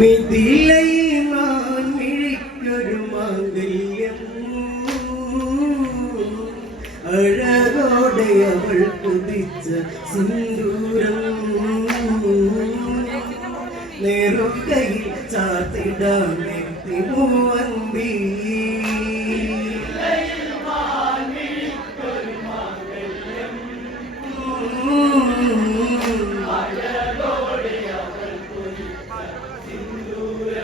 മിഥിലയിമാൻ മിഴിക്കൊരു മാംഗല്യം. അഴകോടെ അവൾ കുതിച്ച സിന്ദൂരം. നെറുകയിൽ ചാത്തിടാമെത്തി മൂവന്തി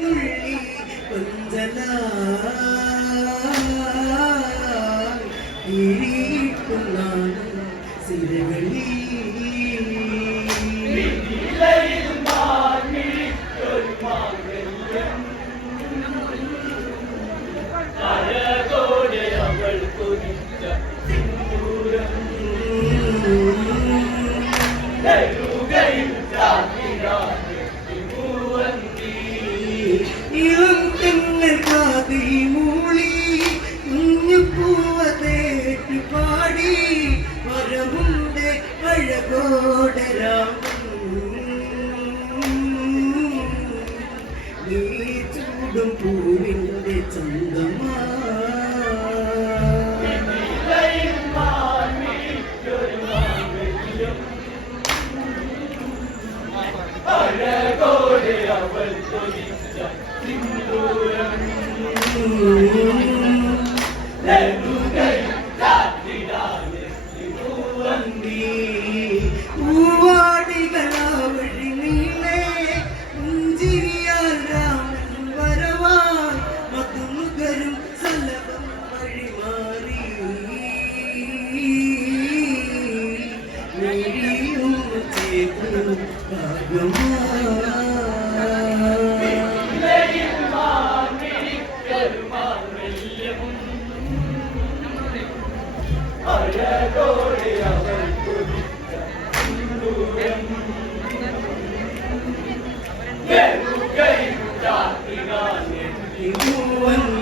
ഊർവിളക്കവിളുള്ളി കൊഞ്ചല നാണം സിരകളിൽ. കാതിൽ മൂളി കുഞ്ഞു പൂവതേറ്റ് പാടി വരവുണ്ട് അഴകോടെ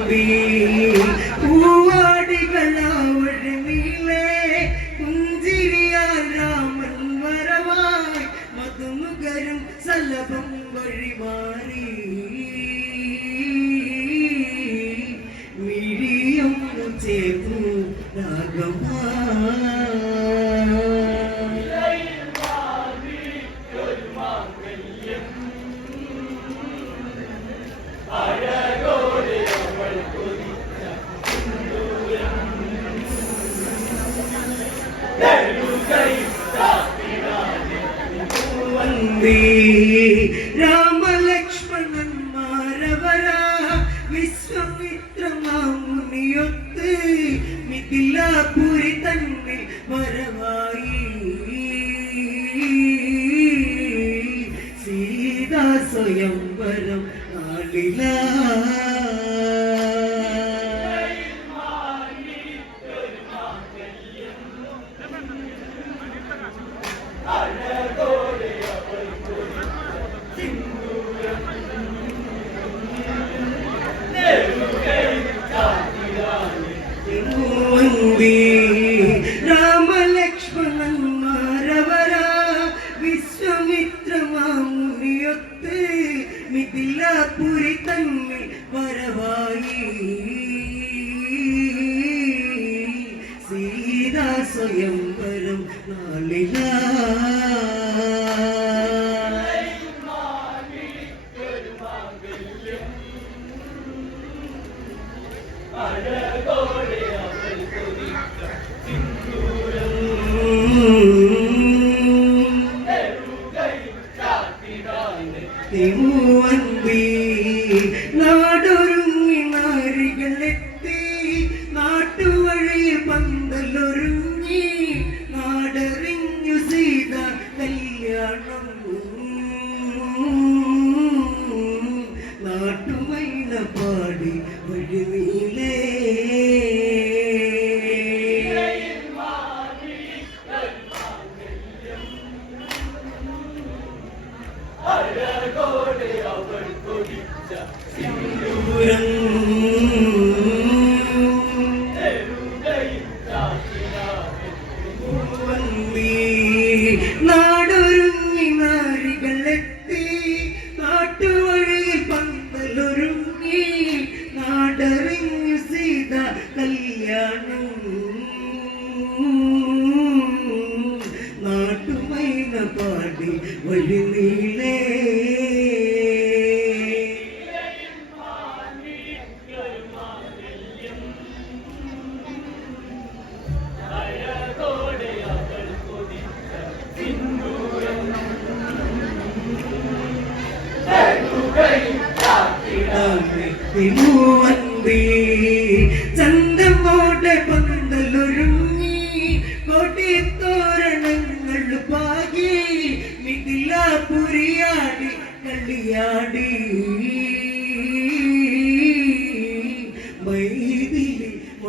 be സ്വയംവരം നാളിലാ പുരി തന്നിൽ വരവായി. സീതാ സ്വയം വരും നാളിലാ തിരുവന്തി നാട്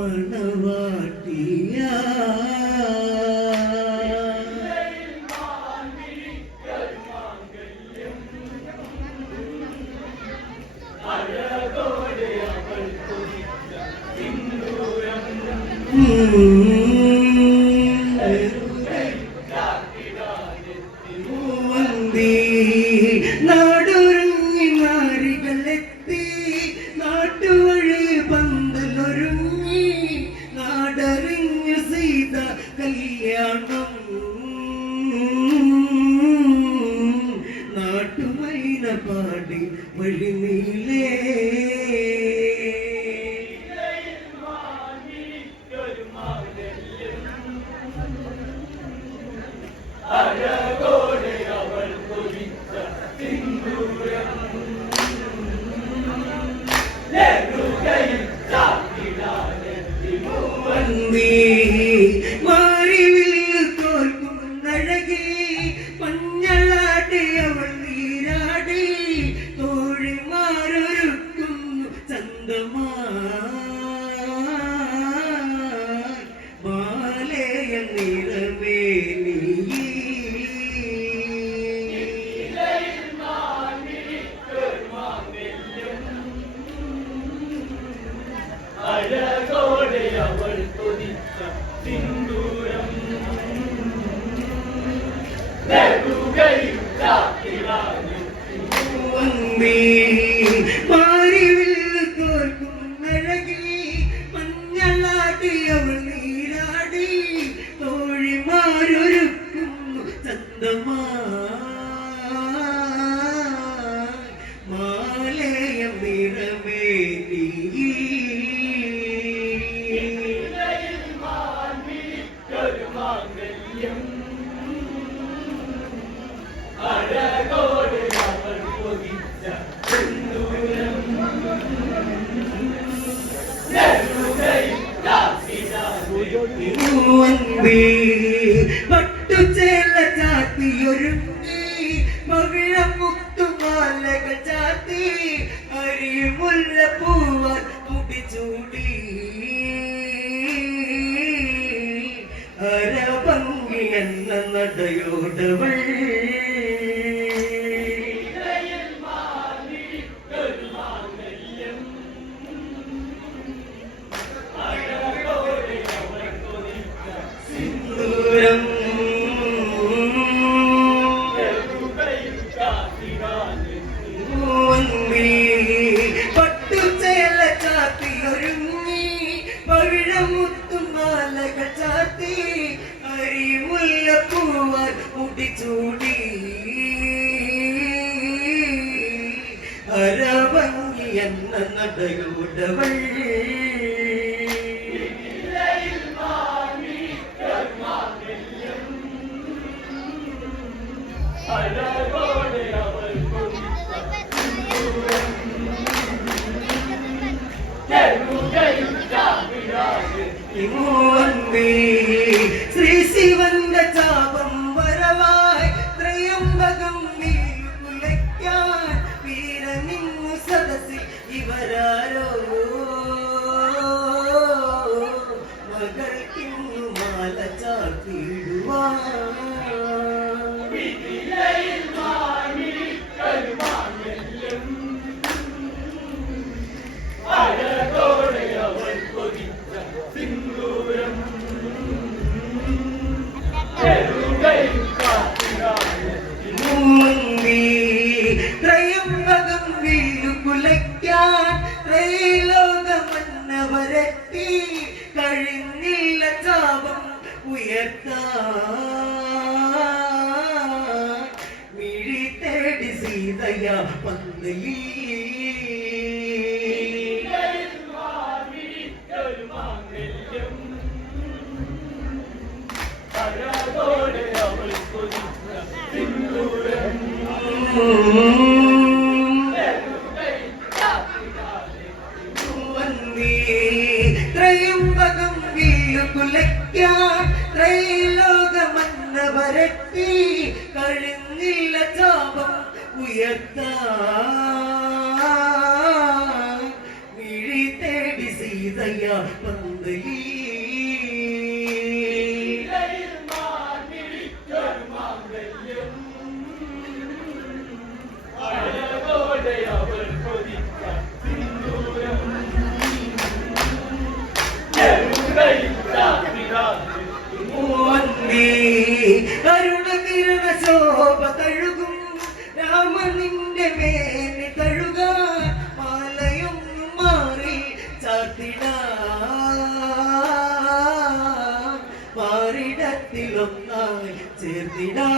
Lord. കല്യാണം നാട്ടുമൈന പാടി വഴി നീലേ me വന്നേ വട്ടുചേല ചാത്തിയൊരു മകിഴ അരഭംഗി എന്ന നടയോടവൾ ഇങ്ങോന്മേ ശ്രീ മിഴി തേടി സീതയ പന്തയിൽ ത്രയംബകം കഴിഞ്ഞില്ല ചാപം ഉയർത്താൻ ശോഭ തഴുകും രാമനിന്റെ മേനി തഴുക മാലയും മാറി ചാത്തിടാ. മാറിടത്തിലൊന്നായി ചേർത്തിടാ.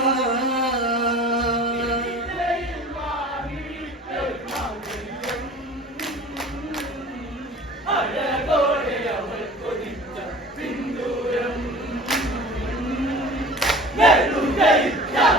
മൂവന്മേ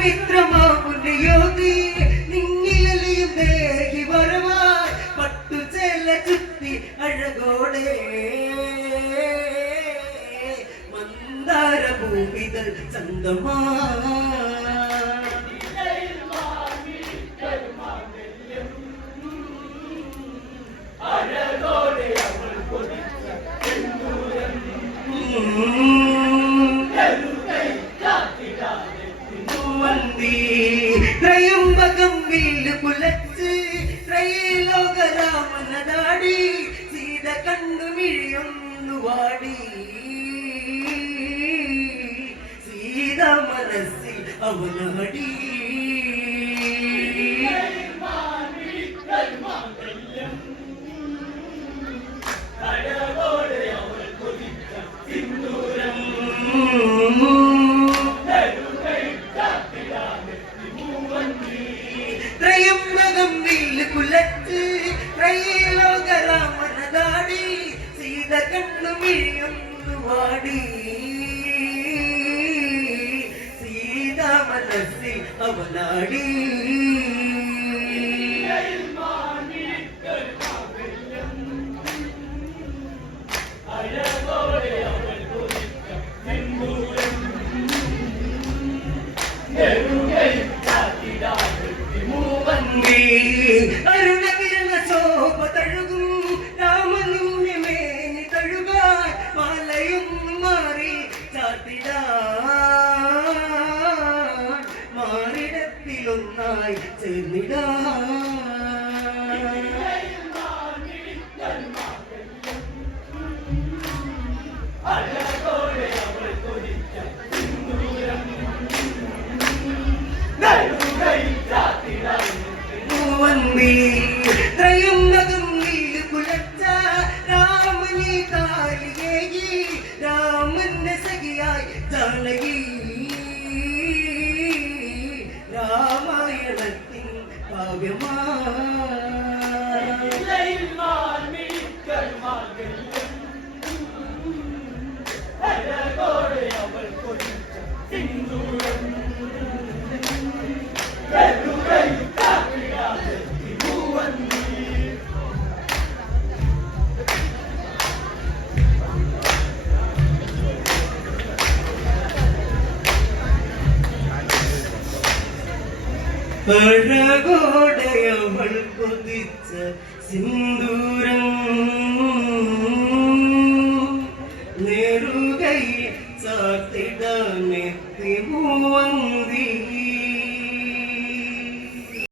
സംഗമാ വിശ്വമിത്രമാകുന്നയോതി നിന്നിലലിയും ദേഹി വരവായി പട്ടുചേല ചുറ്റി അഴകോടെ. മന്ദാര ഭൂമിതൾ ചന്തമാ. വന്ദി കണ്ണു മിഴിയൊന്നു വാടി. സീത മനസ്സിൽ അവനടി Yeah. അഴകോടയവൾ കൊതിച്ച സിന്ദൂരം